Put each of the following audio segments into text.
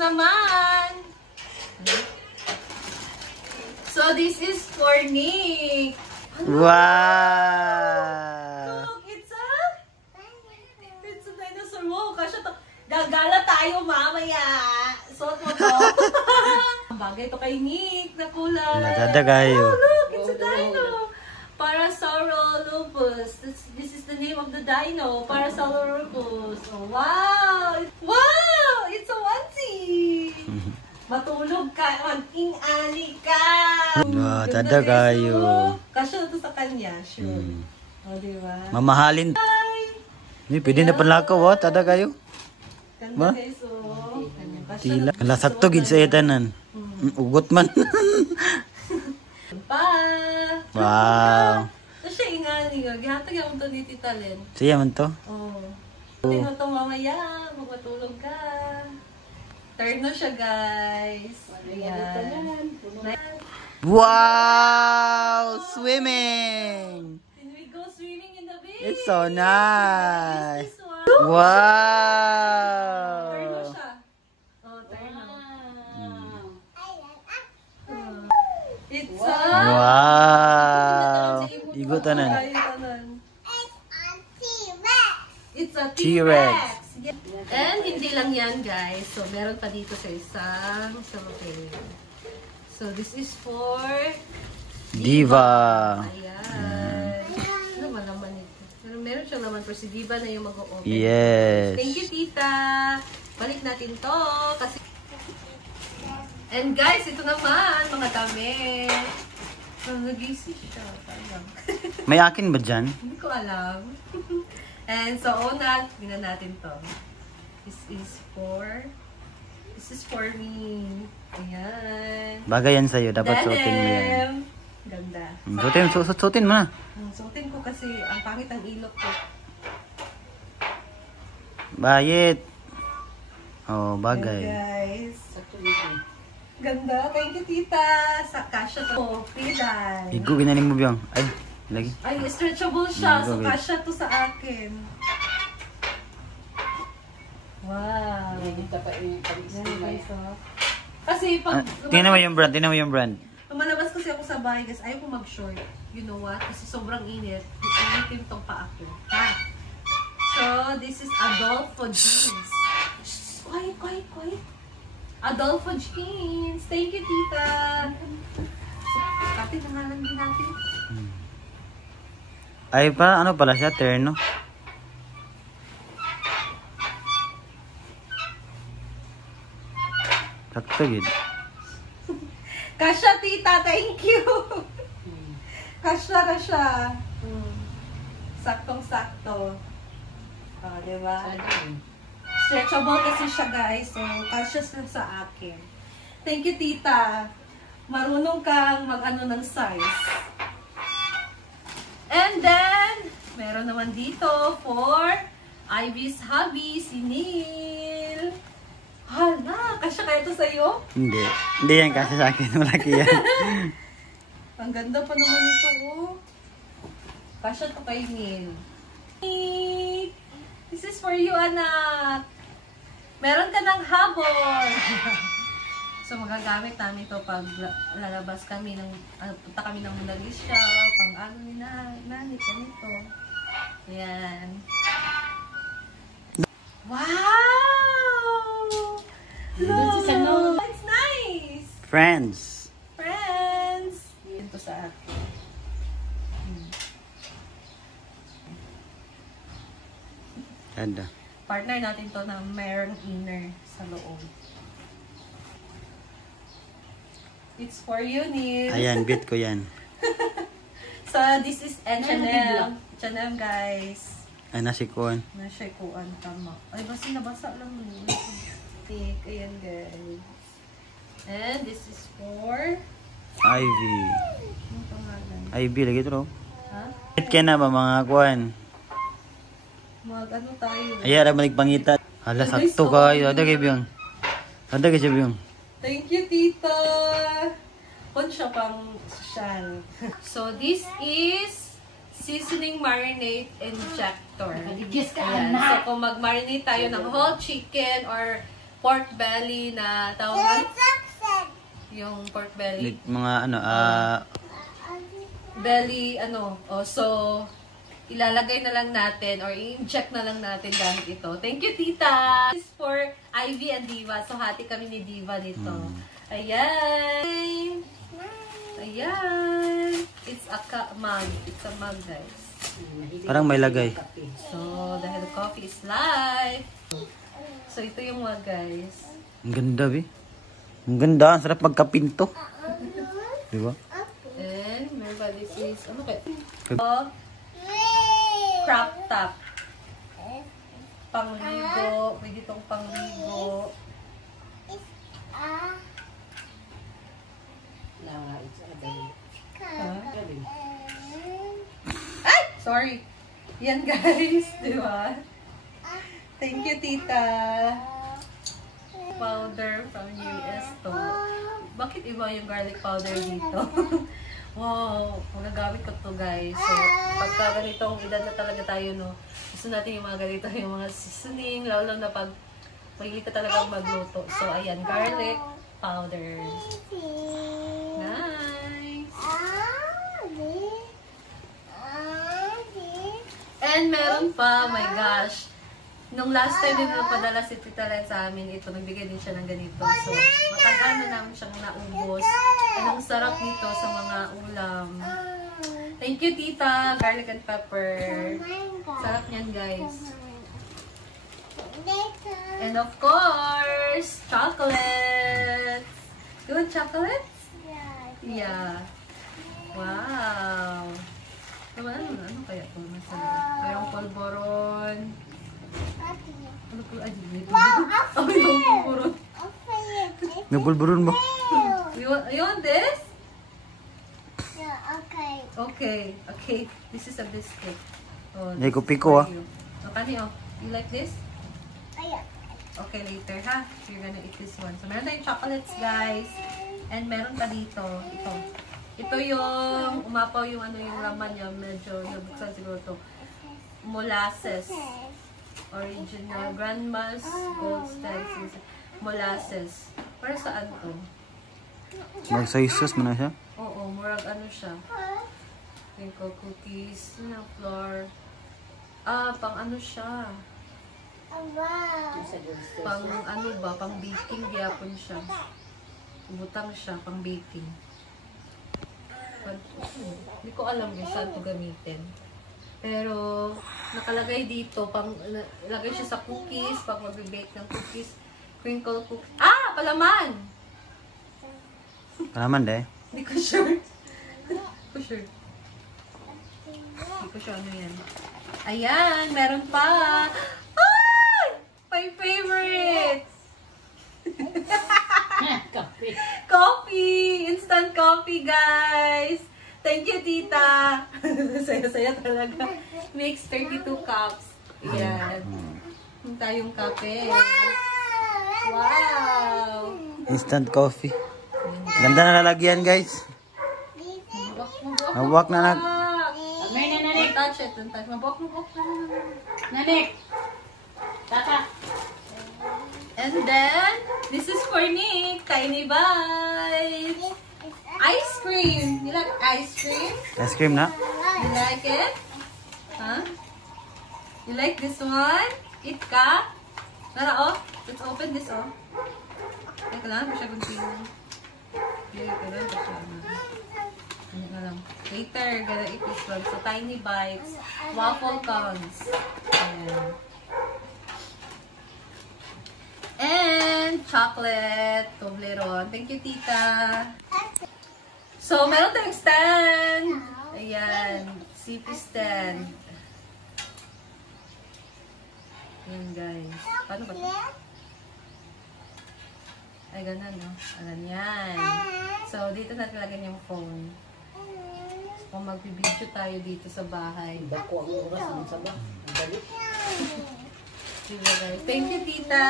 naman. So, this is for Nick. Wow! Look, it's a dinosaur. Wow, kasi to. Gagala tayo mamaya. Suot mo to. Ang bagay to kay Nick na kulay. Nadada kayo. Oh, look, it's a dino. Parasaurolophus. This is the name of the dino. Parasaurolophus. Oh, wow! Wow! It's a onesie. Matulog ka, mag-ing-ali ka. Wow, tada kayo. Kasya na to sa kanya, sure. O, diba? Mamahalin. Hindi, pwede na panlakaw, tada kayo. Ganda guys, Tila. Lasat to, gid sa etanan. Ugot man. Pa! Wow. Ito siya ingani nga. Gihatag yung ito ni Tita Len. Siya man to. Oo. Tingnan ito mamaya. Magmatulog ka. Turn na siya, guys. Ayan. Wow! Swimming! Can we go swimming in the beach? It's so nice. This one. Wow! Turn na siya. Oh, turn na. It's a... Wow! Igutan na. It's a T-Rex. And hindi lang yan, guys. So, meron pa dito sa isang So, this is for Diva. Ayan. Ano ba naman ito? Meron siyang naman for si Diva na yung mag-o-open. Yes. Thank you, Tita. Balik natin to. Kasi... And guys, ito naman, mga damit. Nag-iisip siya. May akin ba dyan? Hindi ko alam. And so, una, tingnan natin to. This is for me. Ayan. Bagay yan sa'yo. Dapat suotin mo yan. Ganda. Suotin mo na. Suotin ko kasi ang pangit ang ilok ko. Bayit. Oh, bagay. Guys. Ganda. Thank you, Tita. Sa kasha to. Freelance. Igo, ginanin mo biyang. Ay, lagi. Ay, stretchable siya. So, kasha to sa akin. Wow. Kasi pag... Tingnan mo yung brand. Tingnan mo yung brand. Lumalabas kasi ako sa bahay, guys. Ayaw ko mag-short. You know what? Kasi sobrang init. Initin tong pa ako. Ha? So, this is Adolfo jeans. Shh, quiet. Adolfo jeans. Thank you, Tita. So, kapit na nga lang din natin. Ay, ano pala siya? Terno. Sakto, gid. Kasha, Tita. Thank you. Kasha na siya. Saktong-sakto. Oh, diba? Stretchable kasi siya, guys. So, kasha siya sa akin. Thank you, Tita. Marunong kang mag-ano ng size. And then, meron naman dito for Ivy's hubby, si Neil. Hala, kasya kaya ito sa'yo? Hindi. Hindi yan kasi sa akin. Malaki yan. Ang ganda pa naman ito, oh. Kasya to kay Neil. This is for you, anak. Meron ka ng habol. So, magagamit namin ito pag lalabas kami ng, punta kami ng Malaysia, pang ano ni nanit, ganito. Ayan. Wow! Look! It's nice! Friends. Ito sa akin. Ganda. Partner natin to na mayroong inner sa loob. It's for you, Neil. Ayan, bit ko yan. So, this is H&M. H&M, guys. Ay, nasikuan. Nasyekuan, tama. Ay, basta nabasa lang mo. Thick. Ayan, guys. And this is for... Ivy. Anong pangalan? Ivy, lagi ito. Ha? Bit ka na ba mga kuan? Mag-ano tayo? Ayan, na maligpangita. Hala, sakto kayo. Ada kayo biyang. Ada kayo biyang. Thank you, Tita! Kung siya pang social. So, this is seasoning marinade injector. Ayan. So, kung mag-marinate tayo ng whole chicken or pork belly na tawag yung pork belly. Like, mga ano, Belly, ano, so, ilalagay na lang natin or i-inject na lang natin gamit ito. Thank you, tita! This is for Ivy and Diva. So, hati kami ni Diva dito. Ayan! Ayan! It's a mug. It's a mug, guys. parang may lagay. So, dahil coffee is life. So, ito yung mug, guys. Ang ganda, Bi. Ang ganda. Ang sarap magkapinto. Diba? And, remember, this is, ano kaya? Crop top. Pangligo. Pwede itong pangligo. Ay! Sorry. Yan, guys. Diba? Thank you, tita. Powder from US to. Bakit iba yung garlic powder dito? Wow, magagamit ko to, guys. So, pagka ganitong edad na talaga tayo, no, gusto natin yung mga ganito, yung mga seasoning, lalo na pag mahilig ka talagang magluto. So, ayan, garlic powder. Nice! And meron pa, my gosh, nung last time din padala si Tita Len sa amin, ito, nagbigay din siya ng ganito. So, matagal na namin siyang naubos. And ang sarap nito sa mga ulam. Thank you, Tita. Garlic and pepper. Sarap niyan, guys. And of course, chocolates. You want chocolates? Yeah. Wow. Ano kaya ito? Mayroong polvoron. Ano po? Ay, dito. Oh, yung polvoron. Nabulburon mo. You want this? Yeah, okay. Okay. This is a biscuit. Oh, Ay, this piko, is for you. Oh, Kani, you like this? Yeah. Okay, later, ha? So, you're gonna eat this one. So, meron tayong chocolates, guys. And meron pa dito. Ito. Ito yung umapaw yung ano yung laman niya. Medyo nabuksan siguro ito. Molasses. Original. Grandma's Gold Steaks. Molasses. Para saan to? Magsaysos mo na siya. Oo, murag ano siya. Crinkle cookies. Flour. Pang ano siya. Pang ano ba? Pang baking gyapon siya. Butang siya, pang baking. Hindi ko alam kung saan ito gamitin. Pero, nakalagay dito, pang, lagay siya sa cookies, pag mag-bake ng cookies, crinkle cookies. Palaman! Palaman, de. Hindi ko sure. Hindi ko sure ano yan. Ayan, meron pa. Ay! My favorite! Coffee! Instant coffee, guys! Thank you, tita! Saya-saya talaga. Makes 32 cups. Ayan. Tayong kape. Wow! Instant coffee. Ganda na lalagyan, guys. Mabok na nag... Don't touch it. Don't touch. Mabok. Nanik! Tata! And then, this is for Nick. Tiny bites. Ice cream. You like ice cream? Ice cream na. You like it? Huh? You like this one? Eat ka? Tara, oh. Let's open this, oh. Teka lang, siya continue. Teka lang, siya. Ano ka lang. Later, gonna eat this one. So, tiny bites. Waffle cones. Ayan. And chocolate. Toblerone. Thank you, tita. So, meron tayong stand. Ayan. CP stand. Ayan, guys. Paano ba ito? Ay, ganun, no? Ganyan. So, dito natin lagyan yung phone. Kung mag-video tayo dito sa bahay. Bako ang oras ng sabah. Ang galit. Diba, guys? Thank you, tita!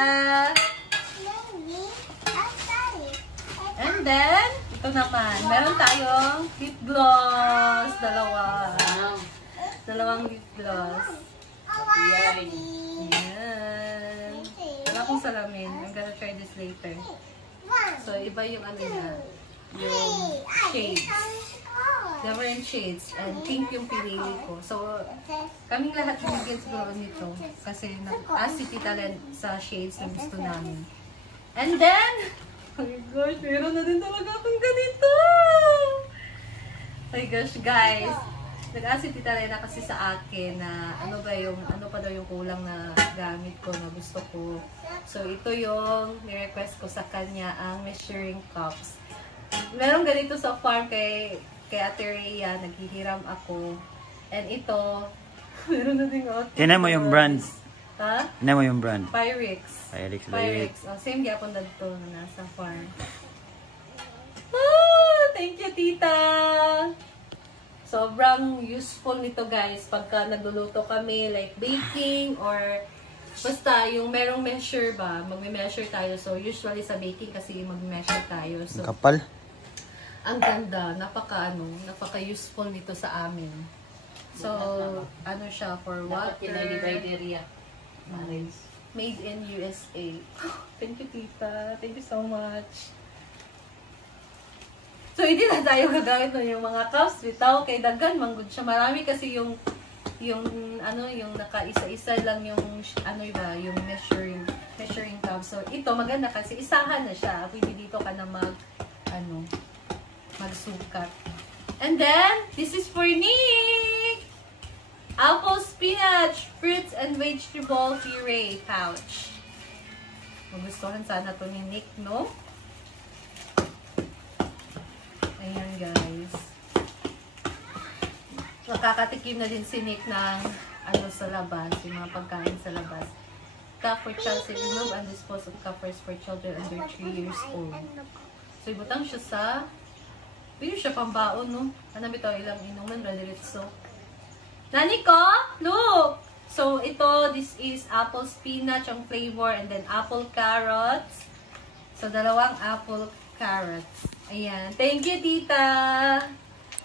And then, ito naman. Meron tayong lip gloss. Dalawa. Dalawang lip gloss. Yan. Ayan. Wala akong salamin. I'm gonna try this later. So, iba yung ano niya. Yung shades. Different shades. And pink yung pinili ko. So, kaming lahat binigyan siguro nito. Kasi nag-ask si Tita Len sa shades na gusto namin. And then, oh my gosh, meron na din talaga akong ganito! Oh my gosh, guys. Nag-ask si Tita Lena kasi sa akin na ano pa daw yung kulang na gamit ko na gusto ko. So, ito yung ni-request ko sa kanya, ang measuring cups. Meron ganito sa farm kay Ate Rhea, naghihiram ako. And ito, meron na din ako. Tinan mo yung brand. Ha? Tinan mo yung brand. Pyrex. Pyrex. Oh, same gyapon na ito na nasa farm. Ah, thank you, Tita! Sobrang useful nito, guys, pagka nagluluto kami, like baking or basta yung merong measure ba, magme-measure tayo. So, usually sa baking kasi magme-measure tayo. So, Kapal. ang ganda, napaka-useful nito sa amin. So, ano siya, for water. Made in USA. Thank you, Tita. Thank you so much. So, hindi na tayo gagamit ng yung mga cups bitaw kay dagan manggod siya. Marami kasi yung nakaisa-isa lang yung yung measuring cups. So, ito maganda kasi isahan na siya. Pwede dito ka na magsukat. And then, this is for Nick! Apple, spinach, fruits, and vegetable puree pouch. Magustuhan sana to ni Nick, no? Ayan, guys. Makakatikim na din si Nick ng sa labas, yung mga pagkain sa labas. Cup for child to remove and dispose of covers for children under 3 years old. So, ibutang siya sa pwede siya pambaon, no? Ano bitaw ilang inuman, radiritso. Nani ko? Look! So, this is apple spinach ang flavor and then apple carrots. So, dalawang apple carrots. Ayan. Thank you, Tita!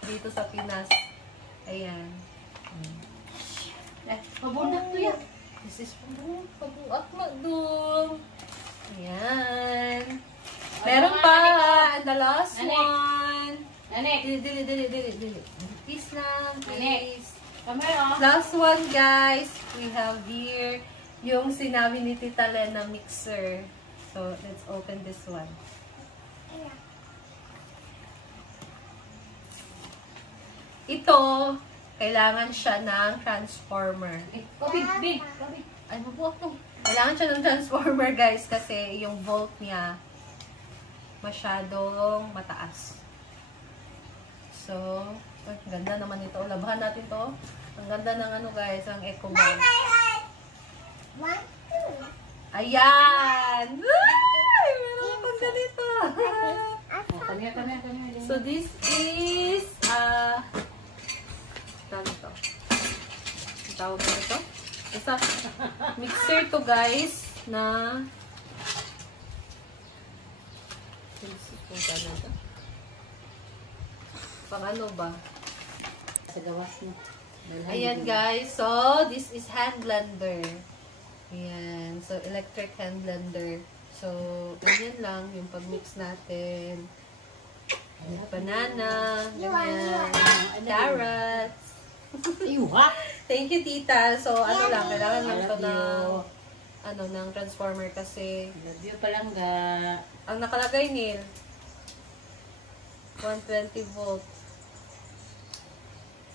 Dito sa Pinas. Ayan. Pabunak to yan. This is pabuak magdung. Ayan. Meron pa. And the last one. Dili. Please lang. Please. Last one, guys. We have here yung sinabi ni Tita Len na mixer. So, let's open this one. Ito, kailangan siya ng transformer. Big. Ay, mabuak to. Kailangan siya ng transformer, guys, kasi yung volt niya masyadong mataas. So, ang ganda naman ito. Labahan natin to. Ang ganda ng guys, ang eco bag. Ayan! Ay, meron akong ganito. So, this is, tawag na ito. Isa, mixer to, guys, na pang ano ba? Sa gawas mo. Ayan, guys. So, this is hand blender. Ayan. So, electric hand blender. So, ganyan lang yung pag-mix natin. Banana, ganyan. Carrots. Thank you, Tita. So, ano lang, kailangan lang ito ng transformer kasi Love you palang ga. ang nakalagay nil 120 volt.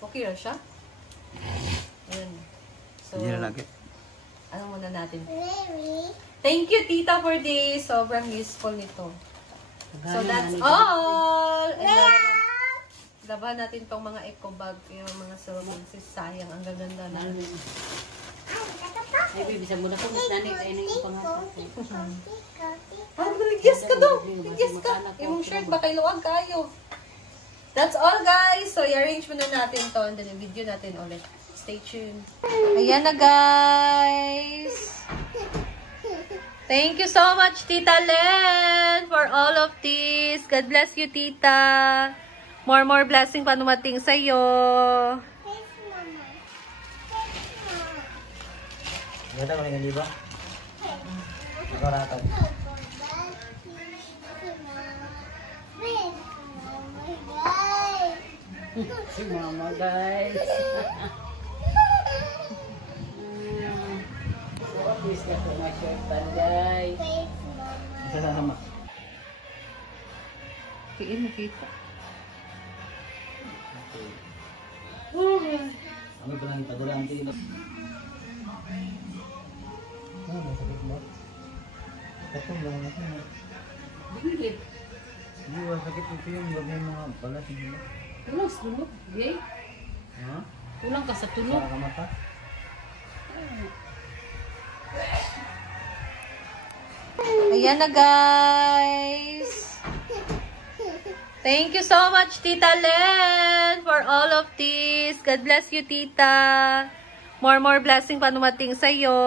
Okay na siya? Ayan. So, Hindi na lagi. ano muna natin? Thank you, Tita, for this. Sobrang useful nito. So, that's all! And labahan natin tong mga eco bag, yung mga salmon. Sayang, ang gaganda na. Ay, baby, bisa mo na po. Mas nanik, ay na yung pangapat. Ligyas ka daw! Ligyas ka! Yung shirt, baka iluwag kayo. That's all, guys! So, i-arrange muna natin to and then i-video natin ulit. Stay tuned. Ayan na, guys! Thank you so much, Tita Len, for all of this. God bless you, Tita. More blessing pa dumating sa'yo. Ganda kami ng liba? Karatan. Si mama, guys. So, at least na ito ma-shortan, guys. Sasama. Tiin, nakita. Kami pala ng padulang tilo. Masakit ba? Katong lang natin. Dinglit. Hindi, masakit ito yung wag may mga balas. Kulang sa tulog, gay. Ha? Kulang ka sa tulog. Sa mata? Ayan na, guys. Thank you so much, Tita Len, for all of this. God bless you, Tita. More blessing pa dumating sa'yo.